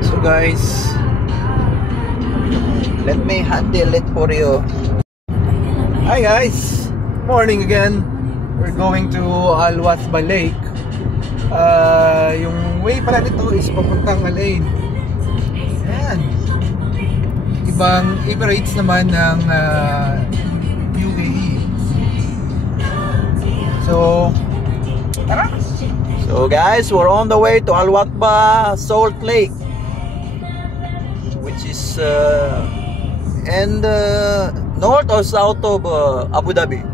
So guys, let me handle it for you. Hi guys, morning again. We're going to Al-Wasba Lake. Yung way pala nito is papuntang Al-Ain. Ayan. Ibang Emirates naman ng UAE. So tara. So guys, we're on the way to Al-Wasba Salt Lake, which is in the north or south of Abu Dhabi.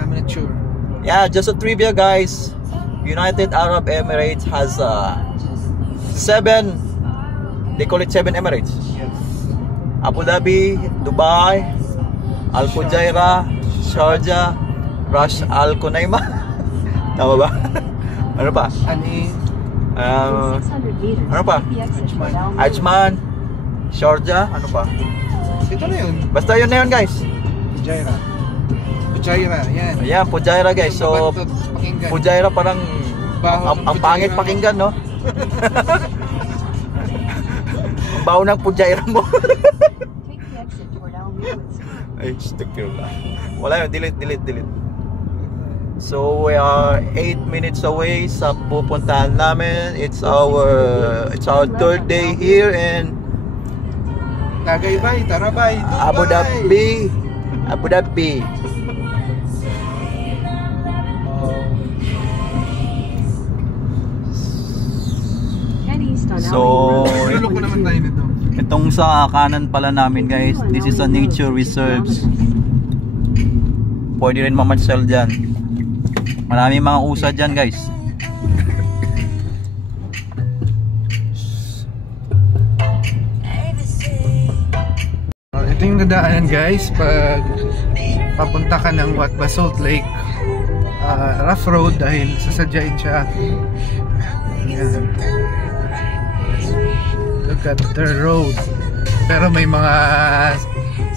I'm not sure. Yeah, just a trivia guys. United Arab Emirates has 7, they call it 7 Emirates. Yes. Abu Dhabi, Dubai, Al Fujairah, Sharjah, Ras Al Khuzaimah. Tama ba? Ano pa? Ano pa? Ajman, Sharjah, ano pa? Ito na yun. Basta yun na yun guys. Fujairah. Fujairah, yan. Ayan, Fujairah guys. So, Fujairah parang ang pangit pakinggan, no? Ang baho ng Fujairah mo. Ay, sticker lang. Wala yun, delete. So we are 8 minutes away sa pupuntahan namin. It's our third day here in Tagaybay, Tarabay, Dubai. Abu Dhabi. So itong sa kanan pala namin guys, this is a nature reserves. Pwede rin mamasyal dyan. Maraming mga usa dyan guys. Ito yung dadaanan guys pag papunta ka ng Wasba Salt Lake. Rough road dahil sasadyain siya. Ayan. Look at the road. Pero may mga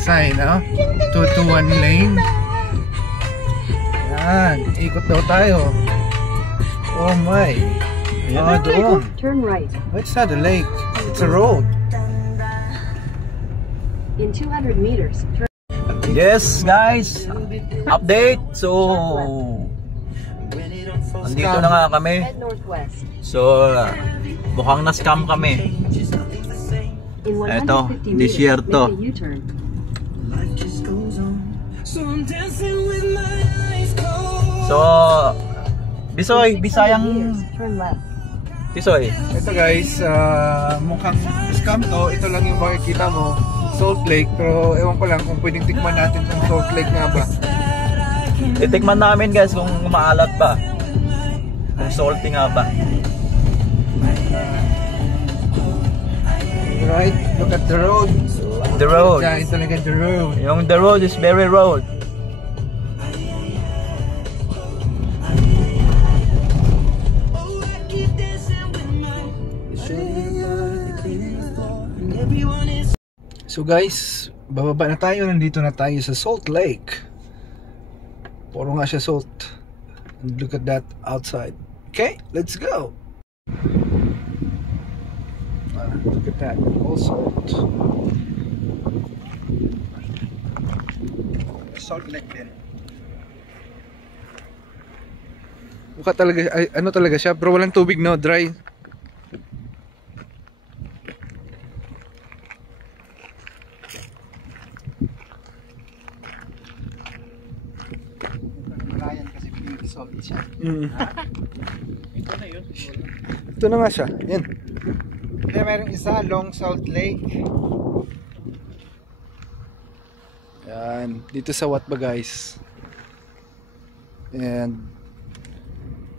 sign, 2 to 1 lane. Yan, ikot daw tayo. Oh my. Doon. Turn right. It's not a lake, it's a road. In 200 meters, turn. Yes guys, update. So andito na nga kami. Head northwest. So mukhang na-scam kami. In 150 Eto, meters, disyerto. make a U-turn. So Bisoy, Bisayang Turn left. Bisoy. Ito guys, mukhang scam to. Ito lang yung makikita mo, Salt Lake. Pero ewan ko lang kung pwedeng tikman natin kung Salt Lake nga ba. Titikman namin guys kung maalat ba, kung salty nga ba. Right, look at the road. The road. Yeah, ito talaga the road. Yung the road is very road. So guys, bababa na tayo. Nandito na tayo sa Salt Lake. Puro nga siya salt. And look at that outside. Okay, let's go. Look at that, all salt. Salt Lake din. Mukha talaga, ano talaga siya, pero walang tubig, no? Dry. Ito na yun. Ito na nga siya. Yan. Kaya mayroong isa, Long Salt Lake. Yan. Dito sa Wasba guys. And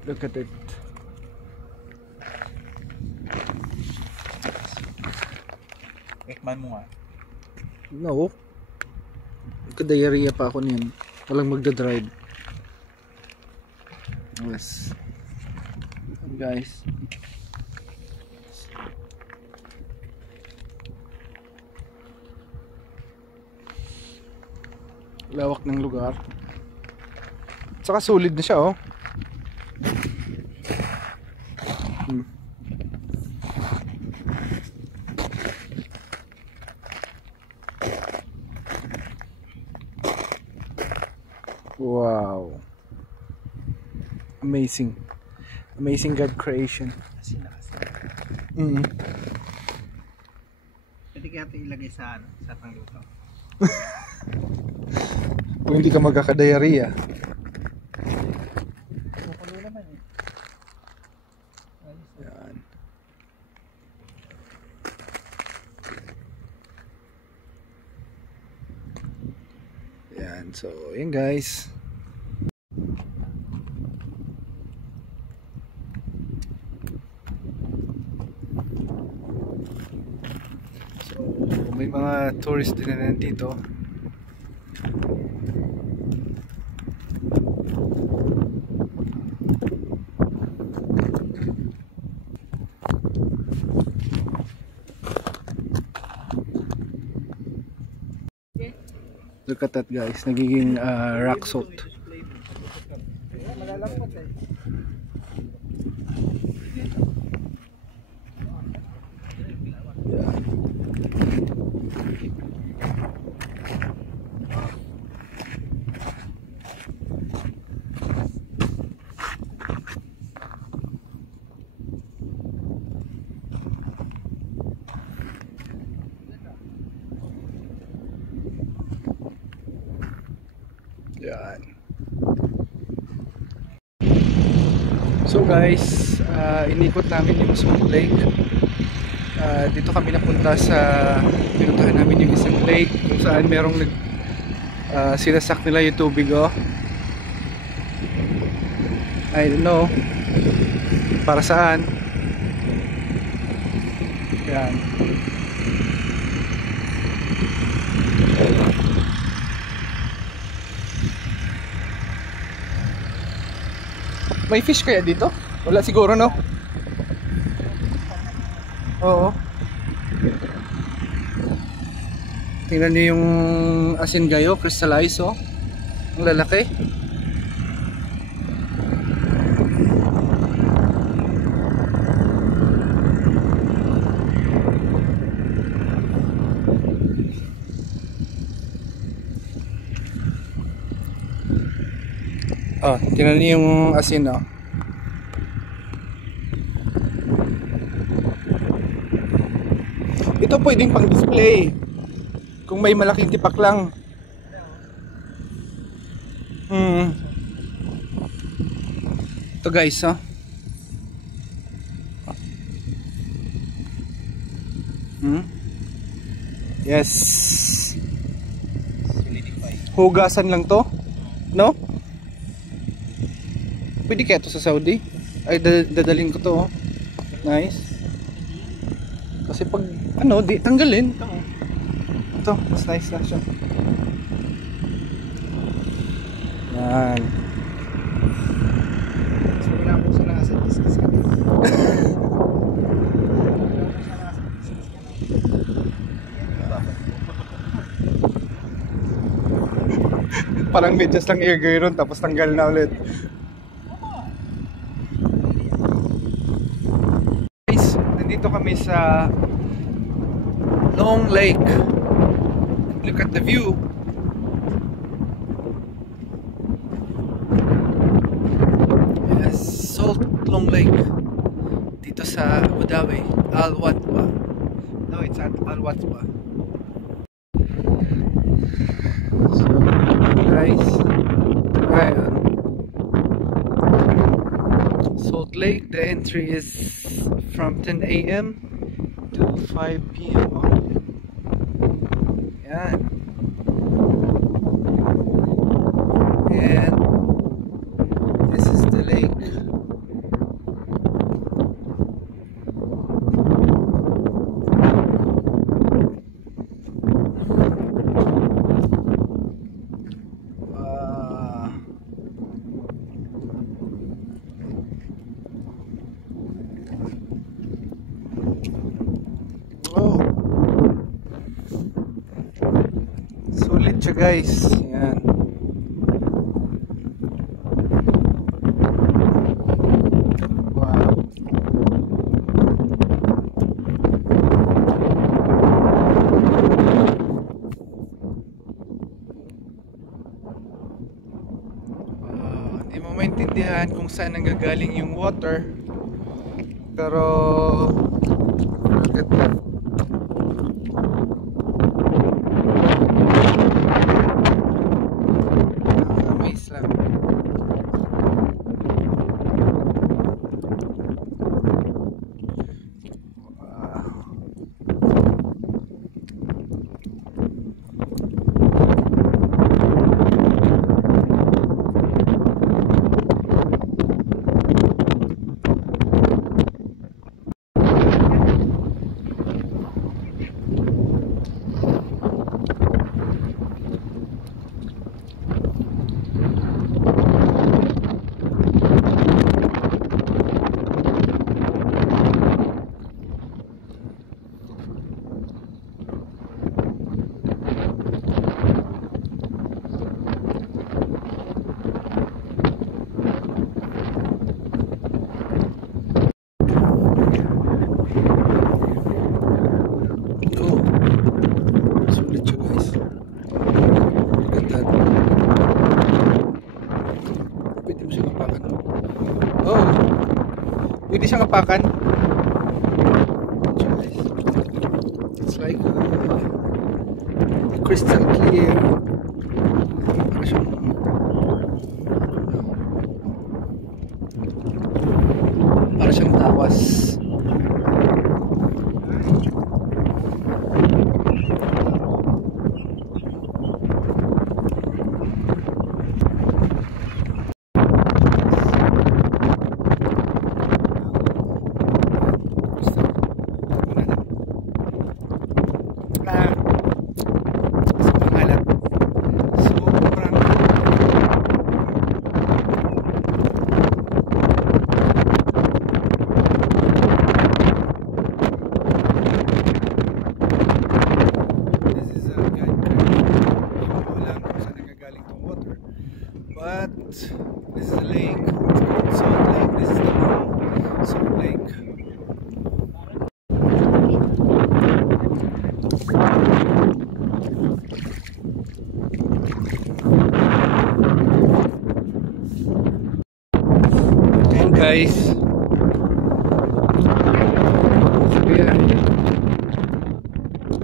look at it. Tikman mo nga. No. Magka-diarrhea pa ako niyan. Walang magdadrive. Yes. Guys. Lawak ng lugar. Saka solid na siya, oh. Wow. Amazing. Amazing God creation. Pwede kaya ito ilagay sa pangluto. Kung hindi ka magkakadiarrhea. Kukulo naman eh. Yan. Yan. So, yun guys. So, may mga tourist din na nandito. Look at that guys, nagiging rock salt. Yan. So guys, inikot namin yung Salt Lake. Dito kami napunta sa pinuntahan namin yung isang lake kung saan merong sinasak nila yung tubig, oh. I don't know para saan. Yan. May fish kaya dito? Wala siguro, no? Oo. Tingnan niyo yung asin gayo, crystallize, oh. Ang lalaki. Oh, tingnan niyo yung asin, oh. Ito pwedeng pang display kung may malaking tipak lang. Ito guys, oh. Yes. Hugasan lang to, no? Pwede kaya ito sa Saudi? Ay, dadalhin ko to, oh. Nice. Kasi pag, ano, di tanggalin. Ito, mas nice na siya. Yan. So, wala po sila sa discuss ka. Parang medyas lang air gayron tapos tanggal na ulit. Nandito kami sa Long Lake. Look at the view. Yes, Salt Long Lake. Dito sa Abu Dhabi, Al Watwa. No, it's at Al Watwa. So, guys, ayan. Salt Lake, the entry is from 10 AM to 5 PM. Yan. And this is the lake. Sulit siya guys. Yan. Wow. maintindihan kung saan nanggagaling yung water, pero amaze lang. Pwede siyang apakan. It's like crystal clear. Para siyang tawas. But this is a lake. It's called Salt Lake. This is the Salt Lake. And guys,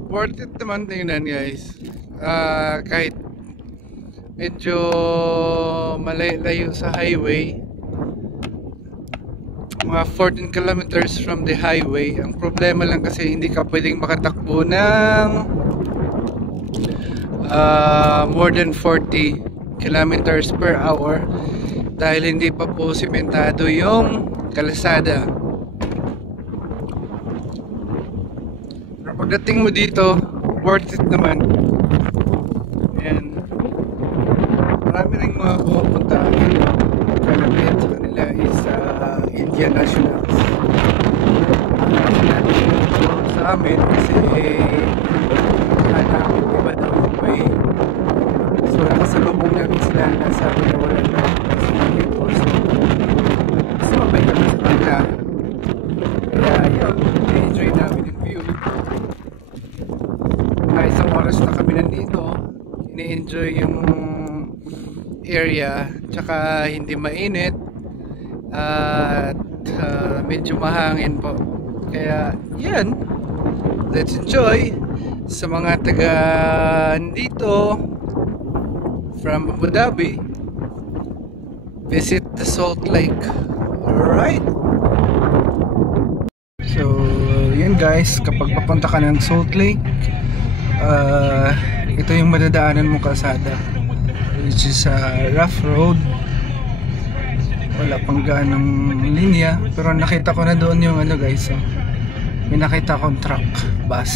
worth it naman tingnan guys. Kahit medyo malayo sa highway, mga 14 kilometers from the highway. Ang problema lang kasi hindi ka pwedeng makatakbo ng more than 40 kilometers per hour dahil hindi pa po simentado yung kalsada. Pero pagdating mo dito, worth it naman. And marami rin mga pupunta kalapit sa kanila is Indian nationals. Sa amin kasi namin iba daw yung way. So nakasalubong namin sila na sabi na wala na kasi mabay naman sa kanila. Kaya yun, enjoy namin yung view. Kaya isang oras na kami nandito, ini-enjoy yung area, tsaka hindi mainit at medyo mahangin po. Kaya yan, let's enjoy. Sa mga taga dito from Abu Dhabi, visit the Salt Lake. Alright, so yan guys, kapag papunta ka ng Salt Lake, ito yung madadaanan mo kalsada, which is a rough road. Wala pang ganong linya, pero nakita ko na doon yung ano guys, may nakita akong truck, bus.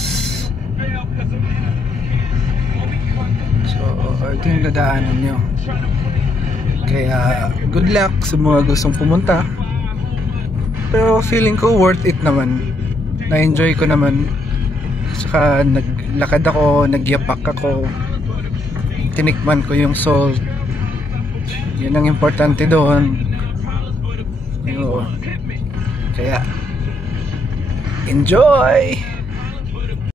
So ito yung dadaanan nyo. Kaya good luck sa mga gustong pumunta, pero feeling ko worth it naman. Na-enjoy ko naman, saka naglakad ako, nagyapak ako, tinikman ko yung salt. Yun ang importante doon. Kaya enjoy!